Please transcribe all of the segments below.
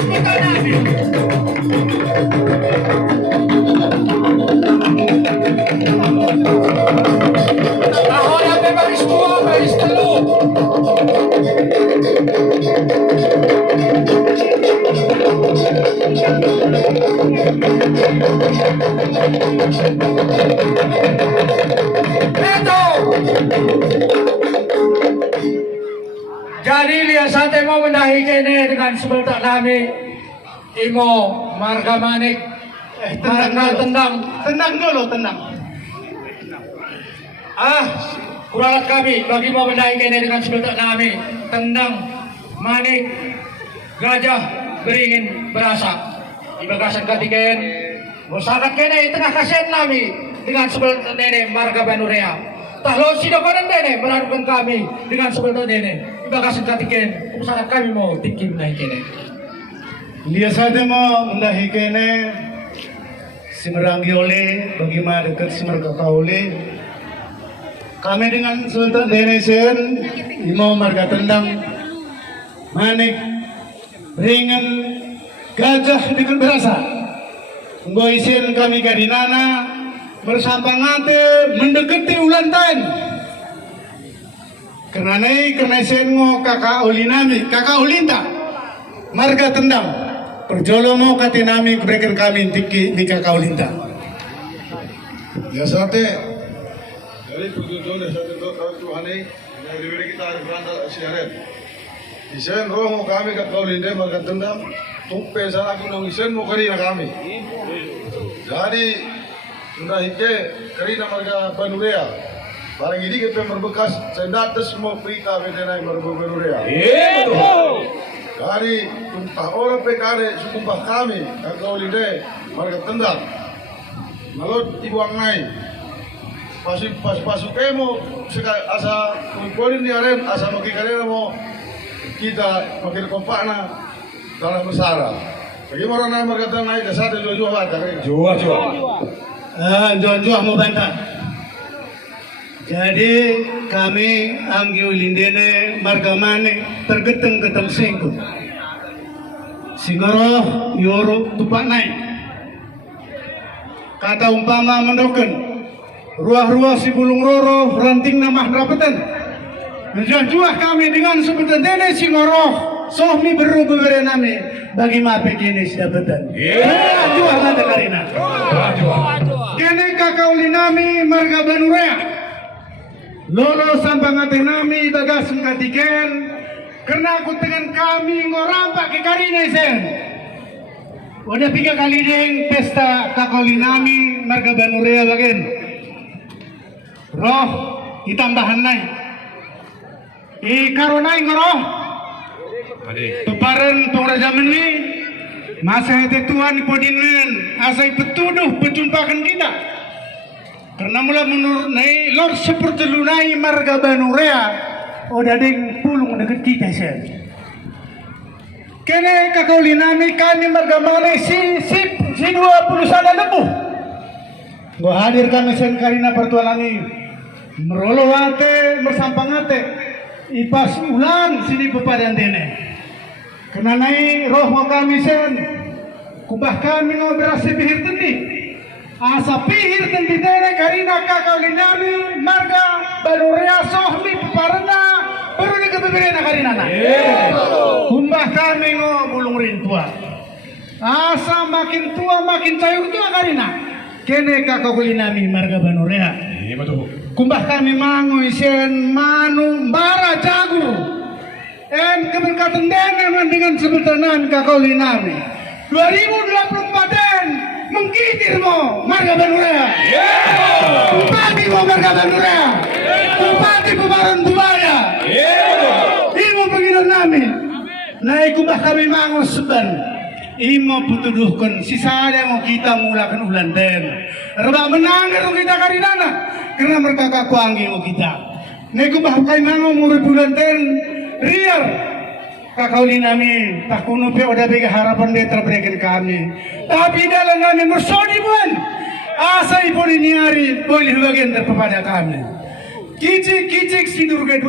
sebutan namin. Ahora me baris tua, baris telu. Eto. Jadi lihat sate mo menahi kene dengan sebelah nami imo marga manik marga tendang dulu tendang. Kuralat kami bagi mau menahi kene dengan sebelah nami tendang manik gajah beringin berasa di bagasan katiken musakat kene tengah kasihan nami dengan sebelah nene marga Banurea. Tahlo sino ko nene melakukan kami dengan sebelah nene. Bagasan katiken, usaha kami mau tikim naik kene. Lihat saja mau mendahi kene Simerangi oleh bagaimana dekat Simerkaka oleh kami dengan Sultan Denesen Imau marga tendang manik ringan gajah dengan berasa ngoisin kami gadinana bersampangate mendekati ulan tan. Karena sengo kakak ulinami, kakak ulinta, marga tendang, perjolo mau katinami berikan kami tiki di kakak ulinta. Ya sate, dari perjolo sate Tuhan ini, dari kita ada berandal siaran. Isen roh mau kami kakak ulinta marga tendang, tumpe sana kunong isen mau kerina kami. Jadi sudah ike kerina marga Banurea. Barang ini kita berbekas sendates mau perika bedenai berberurea. Dari tumpah orang PKD sukumpah kami kakak olide marga tendang. Lalu ibuang ngai. Pasuk emo sekali asa kumpulin di aren asa makin kalian mau kita makin kompakna dalam besara. Bagaimana marga tendang naik ke satu jual batar. Jual. Jual mau bantah. Jadi kami anggi ulindene marga mane tergeteng singkut. Singoroh yoro tupak naik. Kata umpama mendoken ruah-ruah si bulung roro ranting namah dapatan. Menjuah kami dengan sebutan dene singoroh sohmi beru-beru nami bagi mape kini sedapatan. Juah kata karina. Kene kakak ulinami marga Banurea. Lolo sampang ate nami bagas katiken karena aku dengan kami ngorampak ke karina isen. Udah 3 kali deng pesta kakoli nami marga Banurea bagen. Roh ditambahan naik. Karonai ngoroh. Tuparan tong raja meni masa hete tuan podinen asai petuduh pejumpakan kita. Karena mula menurut nai lor seperti lunai marga Banurea udah deng pulung deket kita sen. Kene kakoli nami kami marga mana si 20 sana lebih. Gua hadir kami sen karina pertualangi merolo ate bersampang ate ipas ulan sini pepadan dene. Karena nai roh mau kami sen kubah kami ngobrasi bihir tendi. Asa pihir tendi dene karina kakoli nami marga Banurea sohmi peparana baru di kebeberena karina na. Kumbah kami ngo bulung rintua. Asa makin tua makin cair tua karina. Kene kakoli nami marga Banurea. Kumbah kami mangu isen manu bara jagu. En keberkatan dene dengan sebutan kakoli nami. 2024 mengkitir mo marga Banurea. Bupati mo marga Banurea. Bupati Bubaran Bubaya. Imo penginan namin. Naik kubah kami mangos seban. Imo putuduhkan sisa ada mau kita mulakan ulan den. Reba menang kalau kita karinana karena mereka kakuanggi mau kita. Naik kubah kami mangos murid ulan den riar. Kakauli nami tak kuno pe udah bega harapan dia terberikan kami. Tapi dalam kami bersodi pun asa ibu ini hari boleh bagian kepada kami. Kicik si durge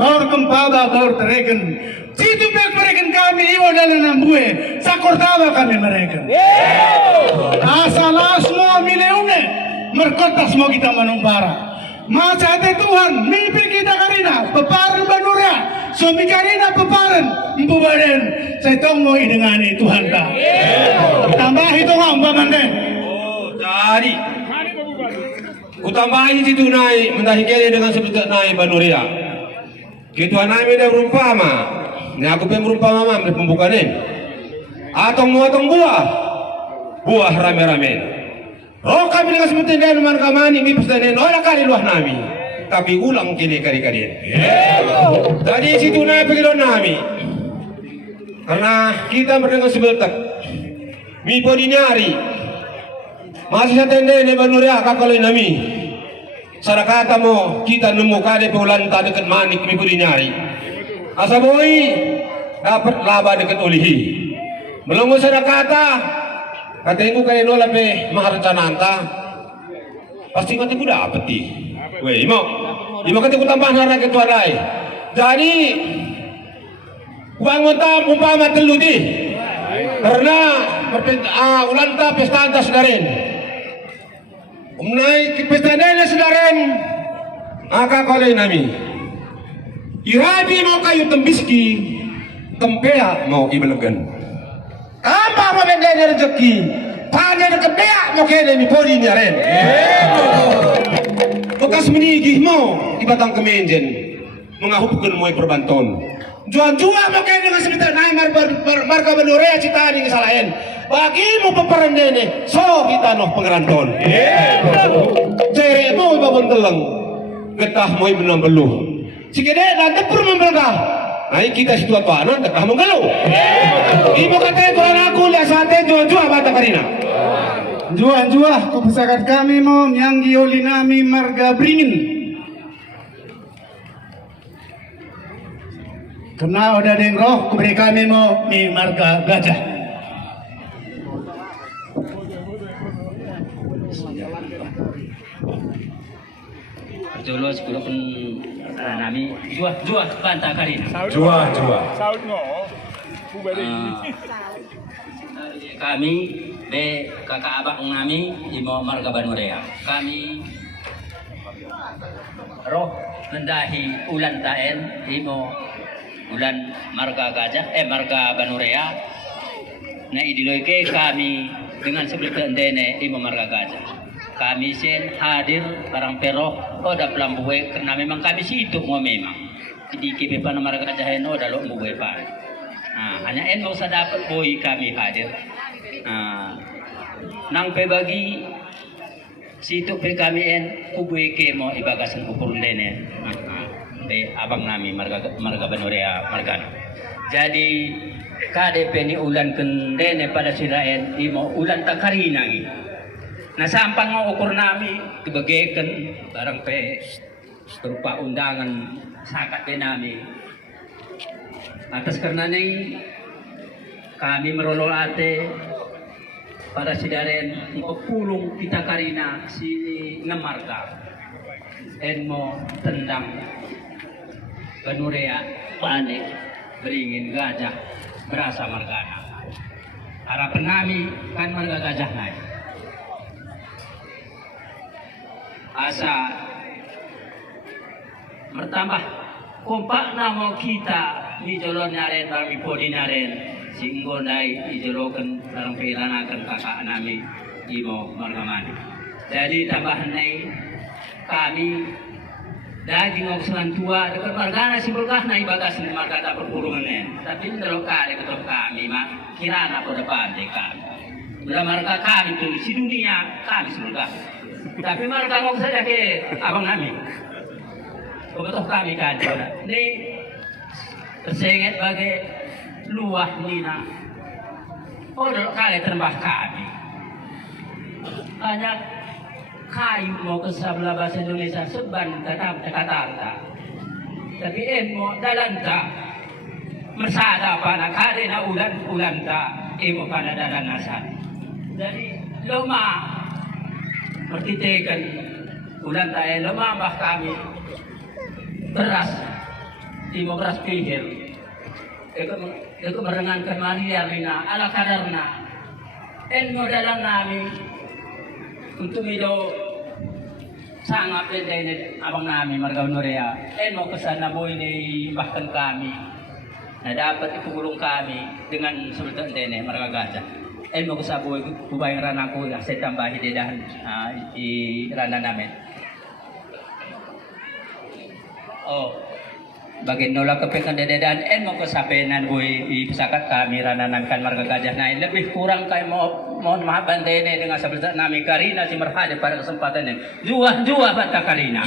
baur kempaba baur tereken. Situ pek mereka kami iwo dalam nambue. Sakortawa kami mereka. Asal semua mileune. Merkotas mau kita manumpara. Masa Tuhan, mimpi kita karina, peparan banuria, suami karina peparan, mbubaden, saya tunggu dengan Tuhan ta. Tambah itu ngomong Oh, jadi kutambahin situ naik mendahikiri dengan sebutan naik banuria. Kita naik ada berumpama, ini aku pengen berumpama mampu pembukaan atong buah rame-rame. Oh kami dengan sebutan dia nomor kamani mi pesdanen orang kali luah nami tapi ulang kini kali-kali. Tadi situ naik pergi nami karena kita mendengar sebutan mi podinari masih satende ne banuria kakali nami sarakata mo kita nemu kade bulan tak dekat manik mi podinari asaboi dapat laba dekat olihi melongo sarakata kata ibu kayak nola pe maharcananta pasti nanti ku dapet ti. Weh, imo kata ku tambah nara ketua dai. Jadi bangun tam umpama telu di. Karena ulan ta pesta antas darin. Umnai pesta dene sedaren. Aka kolay nami. Irabi mau kayu tembiski, tempea mau ibelegan. Apa mau benda rezeki? Panen kebeak mau kene mi pori nyaren. Bekas menigih mau ibatang kemenjen mengahupkan moy perbanton. Jual-jual mau kene dengan sebentar naik marga banurea citani kesalahan. Bagi mu peperan dene, so kita noh pengeranton. Jere mau ibabon teleng, getah moy benam beluh. Sikede nanti pur membelga. Ay kita situ apa anak tak kamu galau. Ibu kata Quran aku lihat sate jual-jual mata karina. Juah-juah kebesaran kami mau nyanggi oli nami marga beringin. Karena udah ada roh kuberi kami mau mi marga gajah. Jolo sepuluh pun nami juah bantah karin. Jua. Kami be kakak abang nami imo marga banurea. Kami roh mendahi ulan taen imo ulan marga gajah marga banurea. Na idiloike kami dengan sebutan dene imo marga gajah. Kami sen hadir barang peroh oda pelambue karena memang kami situ mau memang jadi kipe pa nomor gajah eno oda lo mbue pa hanya en mau sa dapat boy kami hadir nang pe bagi situ pe kami en kubue ke mo ibagasan kupurun dene pe abang nami marga banurea margana jadi kade pe ni ulan kendene pada siraen imo ulan takarina gitu. Nah sampang mau ukur nami kebagikan barang pe berupa undangan sakat pe nami atas karena ini kami merololate pada sidaren ipepulung kita karina si nemarga enmo tendang banurea panik beringin gajah berasa margana harapan nami kan marga gajah naik asa bertambah kompak namo kita di jolon nyaren kami podi nyaren singgo dai di jolokan barang piranakan kakak nami imo margamani jadi tambahan nai kami daging ngokselan tua dekat margana simbolkah nai bagas ni margata perpurungan tapi ndelok kali ketok kami mak kirana po depan de kami udah marga kami tuh si dunia kami simbolkah tapi marga ngok saja ke abang nami begitu kami kan ini tersenget bagai luah nina dulu kali terembah kami hanya kayu mau ke sebelah bahasa Indonesia seban tetap kata tapi mau dalanta mersada pada kadena ulan ta emo pada dalan nasan jadi loma bertitekan ulan tae lemah kami beras imo beras pihir. Eko merengankan Maria Rina ala kadarna. Enno dalam nami untuk mido sangat penting abang nami marga Honoria. Enno kesana boy ni bahkan kami. Nah dapat ikugulong kami dengan sebutan dene marga gajah. Enno kesaboy kubayang rana ko saya tambahi di dahan di rana namin. Oh, bagian nolak kepekan dededan mo kesapenan boy ipisakat kami rananan kan marga gajah na lebih kurang kay mohon maaf bantene dengan sebentar nami Karina si merhade pada kesempatan ini jua banta Karina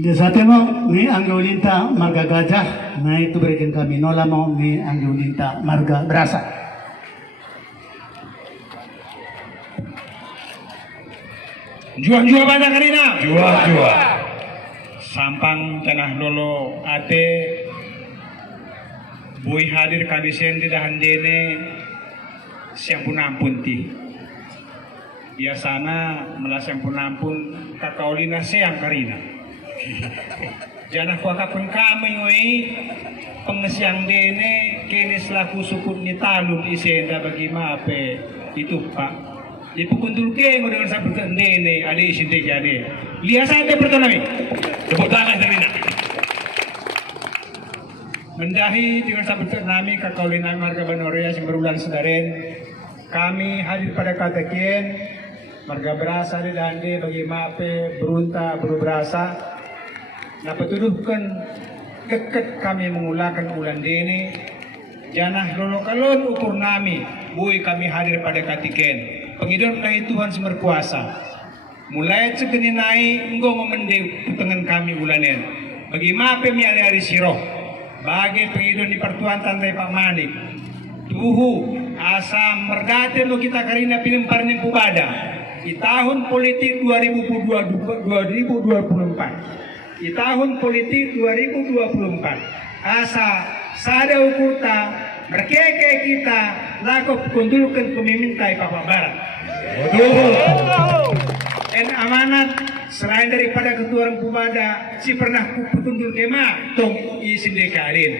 Di saat mo ni Anggulinta marga gajah, na itu berikan kami nola mo ni Anggulinta marga berasa. Jua banta Karina. Jua. Sampang tanah lolo ate boy hadir kami sen di dahan dene siang pun ampun ti biasana melas yang pun ampun kakaulina siang Karina janah kuakapun kami oi pengesiang dene kini selaku sukut ni talun isenda bagi mape itu pak ipukundul ke dengan sabutan dene ada isin jadi lihat saja pertama tepuk tangan Karina mendahi dengan sabutan nami kakaulinan marga Banoria yang berulang sedaren kami hadir pada katekien marga berasa di dande bagi mape berunta berberasa dapat tuduhkan deket kami mengulakan ulan dene janah lolo kalon ukur nami bui kami hadir pada katekien pengidon dari Tuhan Sumber Kuasa mulai segini naik engkau memendek putengan kami ulanen bagi mape mi hari siroh bagi pengidon di pertuan tantai Pak Manik tuhu asam merdate lo kita Karina pinemparn yang pubada di tahun politik 2024 di tahun politik 2024 asa sada ukuta berkeke kita lakup kundulkan pemimintai Bapak Barat dan amanat selain daripada ketua orang pubada si pernah kutundul kema tong isin dekarin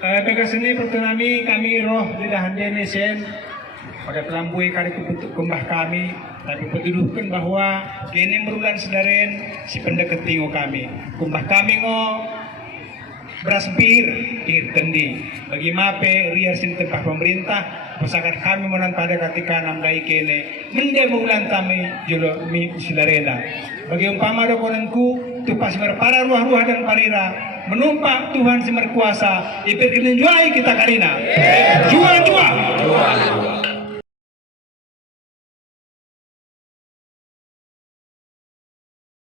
bagas ini pertenami kami roh di dahan denesen pada pelambui kali bentuk kembah kami tapi petuduhkan bahwa kini merulan sedaren si pendekat tingo kami kembah kami ngo beras bir tendi bagi mape riasin tempat pemerintah masyarakat kami menan pada ketika namdai kene mende mulan kami jolo mi silarena bagi umpama dokonanku tu pas para ruah-ruah dan parira menumpak Tuhan Sumber Kuasa iper kita Karina jua